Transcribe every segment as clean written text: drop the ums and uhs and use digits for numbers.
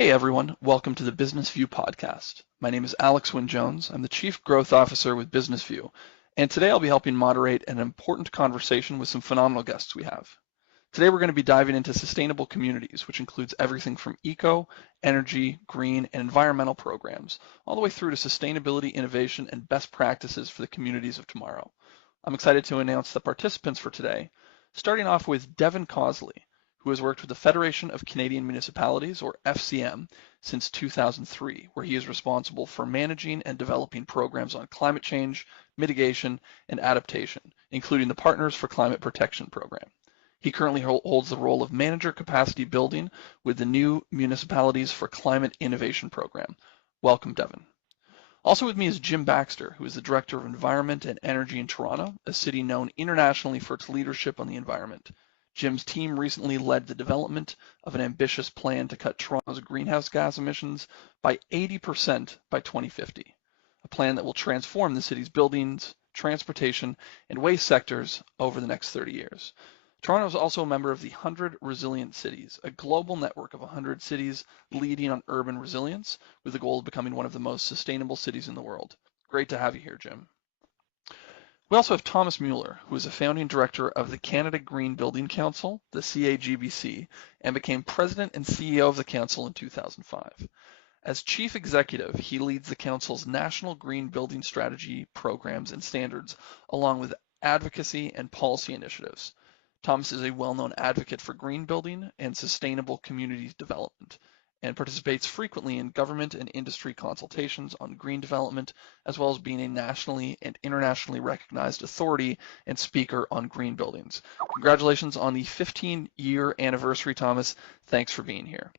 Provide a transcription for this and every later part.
Hey everyone, welcome to the Business View podcast. My name is Alex Wynne-Jones. I'm the Chief Growth Officer with Business View, and today I'll be helping moderate an important conversation with some phenomenal guests we have. Today we're going to be diving into sustainable communities, which includes everything from eco, energy, green, and environmental programs, all the way through to sustainability, innovation, and best practices for the communities of tomorrow. I'm excited to announce the participants for today, starting off with Devin Causley, who has worked with the Federation of Canadian Municipalities, or FCM, since 2003, where he is responsible for managing and developing programs on climate change, mitigation, and adaptation, including the Partners for Climate Protection program. He currently holds the role of Manager Capacity Building with the new Municipalities for Climate Innovation program. Welcome, Devin. Also with me is Jim Baxter, who is the Director of Environment and Energy in Toronto, a city known internationally for its leadership on the environment. Jim's team recently led the development of an ambitious plan to cut Toronto's greenhouse gas emissions by 80% by 2050, a plan that will transform the city's buildings, transportation, and waste sectors over the next 30 years. Toronto is also a member of the 100 Resilient Cities, a global network of 100 cities leading on urban resilience with the goal of becoming one of the most sustainable cities in the world. Great to have you here, Jim. We also have Thomas Mueller, who is a founding director of the Canada Green Building Council, the CAGBC, and became president and CEO of the council in 2005. As chief executive, he leads the council's national green building strategy, programs, and standards, along with advocacy and policy initiatives. Thomas is a well-known advocate for green building and sustainable community development, and participates frequently in government and industry consultations on green development, as well as being a nationally and internationally recognized authority and speaker on green buildings. Congratulations on the 15-year anniversary, Thomas. Thanks for being here.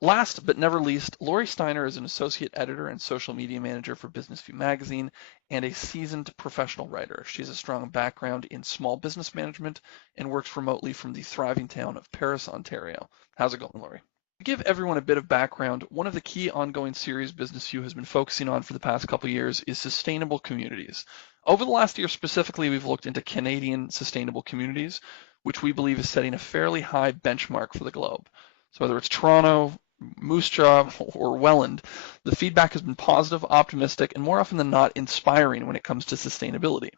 Last but never least, Lori Steiner is an associate editor and social media manager for Business View magazine and a seasoned professional writer. She has a strong background in small business management and works remotely from the thriving town of Paris, Ontario. How's it going, Lori? To give everyone a bit of background, one of the key ongoing series Business View has been focusing on for the past couple of years is sustainable communities. Over the last year specifically, we've looked into Canadian sustainable communities, which we believe is setting a fairly high benchmark for the globe. So whether it's Toronto, Moose Jaw, or Welland, the feedback has been positive, optimistic, and more often than not, inspiring when it comes to sustainability.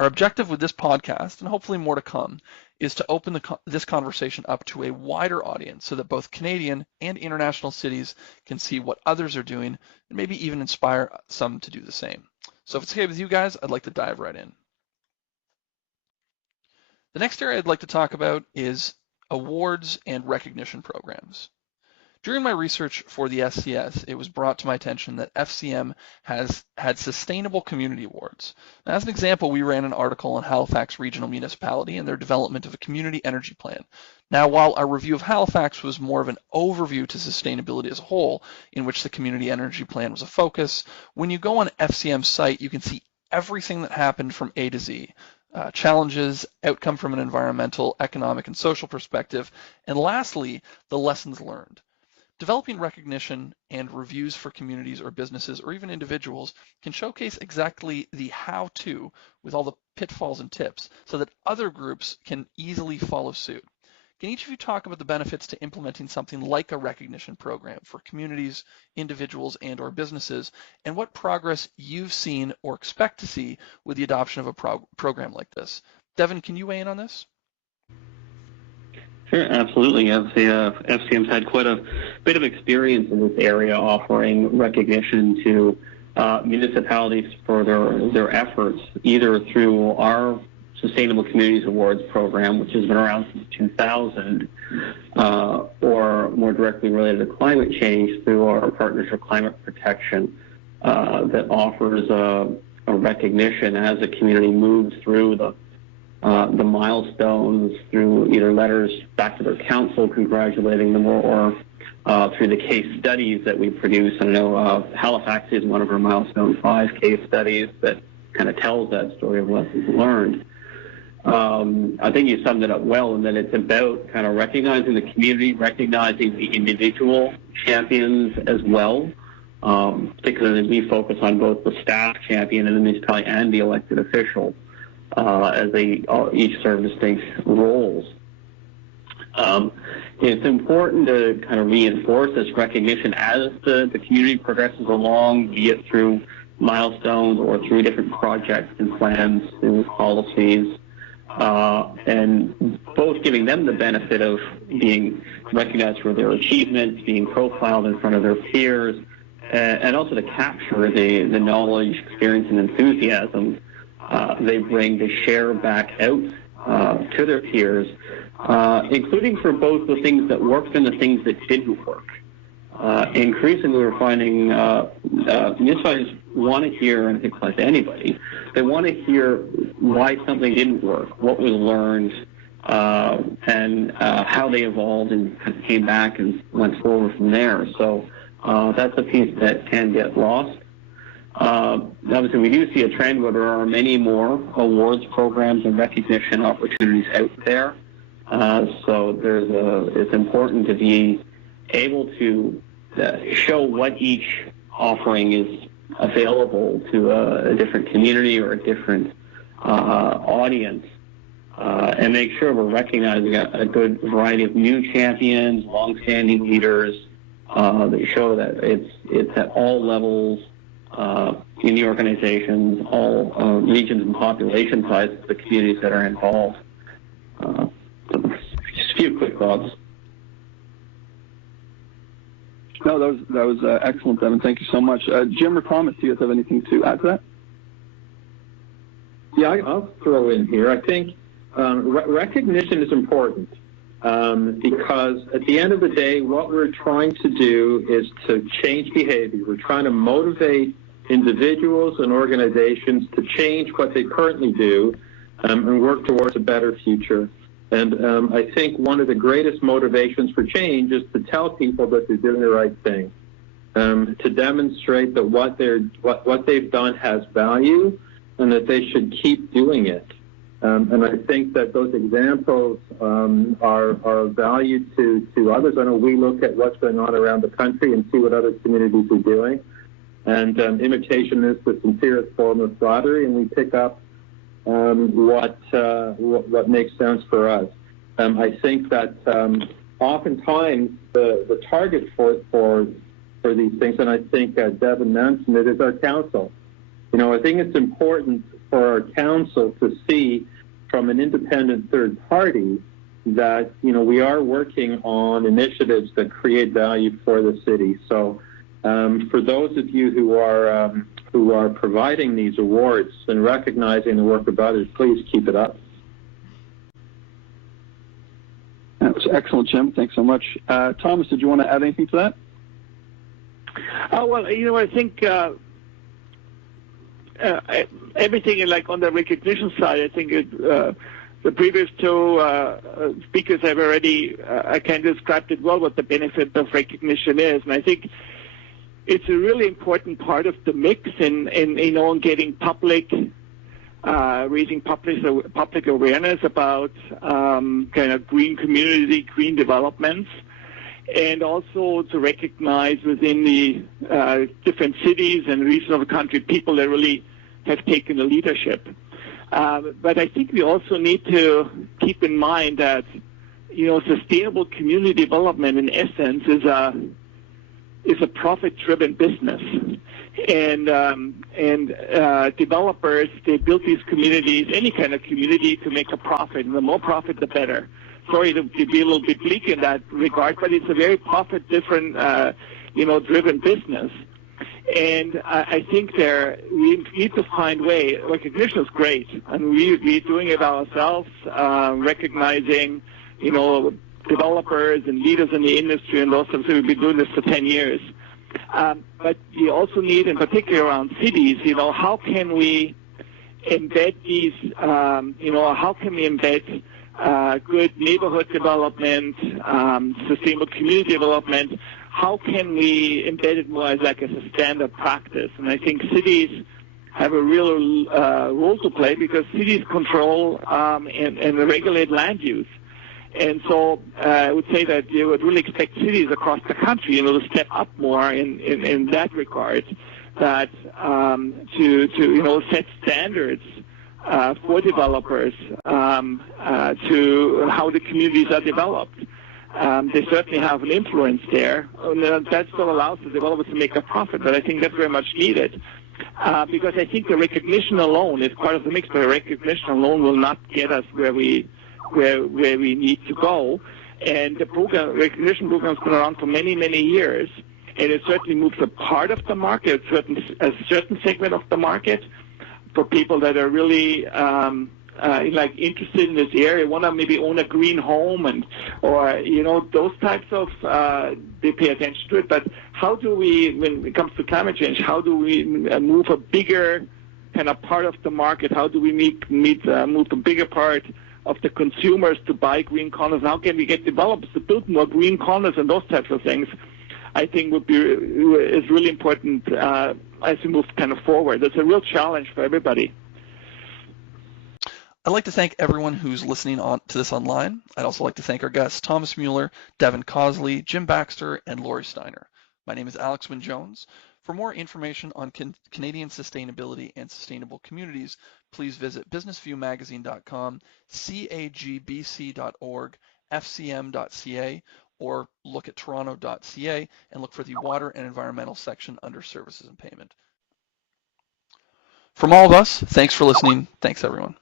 Our objective with this podcast, and hopefully more to come, is to open this conversation up to a wider audience so that both Canadian and international cities can see what others are doing and maybe even inspire some to do the same. So if it's okay with you guys, I'd like to dive right in. The next area I'd like to talk about is awards and recognition programs. During my research for the SCS, it was brought to my attention that FCM has had sustainable community awards. Now, as an example, we ran an article on Halifax Regional Municipality and their development of a community energy plan. Now, while our review of Halifax was more of an overview to sustainability as a whole, in which the community energy plan was a focus, when you go on FCM's site, you can see everything that happened from A to Z. Challenges, outcome from an environmental, economic, and social perspective, and lastly, the lessons learned. Developing recognition and reviews for communities or businesses or even individuals can showcase exactly the how-to with all the pitfalls and tips so that other groups can easily follow suit. Can each of you talk about the benefits to implementing something like a recognition program for communities, individuals, and or businesses, and what progress you've seen or expect to see with the adoption of a program like this? Devin, can you weigh in on this? Sure, absolutely. FCM's had quite a bit of experience in this area, offering recognition to municipalities for their efforts, either through our Sustainable Communities Awards program, which has been around since 2000, or more directly related to climate change through our Partners for Climate Protection that offers a recognition as a community moves through the milestones, through either letters back to their council congratulating them or through the case studies that we produce. And I know Halifax is one of our Milestone 5 case studies that kind of tells that story of lessons learned. I think you summed it up well in that it's about kind of recognizing the community, recognizing the individual champions as well, particularly as we focus on both the staff champion and the municipality and the elected official. As they each serve distinct roles. it's important to kind of reinforce this recognition as the community progresses along, be it through milestones or through different projects and plans and policies, and both giving them the benefit of being recognized for their achievements, being profiled in front of their peers, and also to capture the knowledge, experience, and enthusiasm they bring to share back out to their peers, including for both the things that worked and the things that didn't work. Increasingly, we're finding municipalities want to hear, and I think applies to anybody, they want to hear why something didn't work, what was learned, and how they evolved and came back and went forward from there. So that's a piece that can get lost. Obviously, we do see a trend where there are many more awards programs and recognition opportunities out there. So it's important to be able to show what each offering is available to a different community or a different audience, and make sure we're recognizing a good variety of new champions, long-standing leaders that show that it's at all levels in the organizations, all regions and population sizes of the communities that are involved. Just a few quick thoughts. No, that was excellent, Devin. Thank you so much. Jim or Thomas, do you guys have anything to add to that? Yeah, I'll throw in here. I think recognition is important because at the end of the day, what we're trying to do is to change behavior. We're trying to motivate individuals and organizations to change what they currently do and work towards a better future. And I think one of the greatest motivations for change is to tell people that they're doing the right thing, to demonstrate that what they've done has value and that they should keep doing it. And I think that those examples are of value to others. I know we look at what's going on around the country and see what other communities are doing. And imitation is the sincerest form of flattery, and we pick up what makes sense for us. I think that oftentimes the target for these things, and I think Devin mentioned it, is our council. I think it's important for our council to see from an independent third party that we are working on initiatives that create value for the city. So for those of you who are providing these awards and recognizing the work of others, please keep it up. That was excellent, Jim. Thanks so much. Thomas, did you want to add anything to that? Well, I think everything like on the recognition side, I think the previous two speakers have already kind of described it well what the benefit of recognition is, and I think it's a really important part of the mix in getting raising public awareness about kind of green community, green developments, and also to recognize within the different cities and regions of the country people that really have taken the leadership. But I think we also need to keep in mind that sustainable community development in essence is a profit-driven business, and developers, they build these communities, any kind of community, to make a profit, and the more profit, the better. Sorry to be a little bit bleak in that regard, but it's a very profit-driven, driven business. And I think we need to find way. Recognition is great, and we're doing it ourselves, recognizing, developers and leaders in the industry, and also we've been doing this for 10 years. But you also need, in particular around cities, how can we embed these, how can we embed good neighborhood development, sustainable community development? How can we embed it more as a standard practice? And I think cities have a real role to play because cities control and regulate land use. And so I would say that you would really expect cities across the country, to step up more in that regard, that to set standards for developers to how the communities are developed. they certainly have an influence there. And that still allows the developers to make a profit, but I think that's very much needed. Because I think the recognition alone is part of the mix, but recognition alone will not get us where we need to go. And the recognition program has been around for many, many years, and it certainly moves a part of the market, a certain segment of the market, for people that are really interested in this area, want to maybe own a green home, or those types of they pay attention to it. But how do we, when it comes to climate change, how do we move a bigger kind of part of the market? How do we move the bigger part of the consumers to buy green condos? How can we get developers to build more green condos and those types of things? I think is really important as we move kind of forward. It's a real challenge for everybody. I'd like to thank everyone who's listening to this online. I'd also like to thank our guests, Thomas Mueller, Devin Cosley, Jim Baxter, and Lori Steiner. My name is Alex Wynne-Jones. For more information on Canadian sustainability and sustainable communities, please visit businessviewmagazine.com, cagbc.org, fcm.ca, or look at toronto.ca and look for the water and environmental section under services and payment. From all of us, thanks for listening. Thanks, everyone.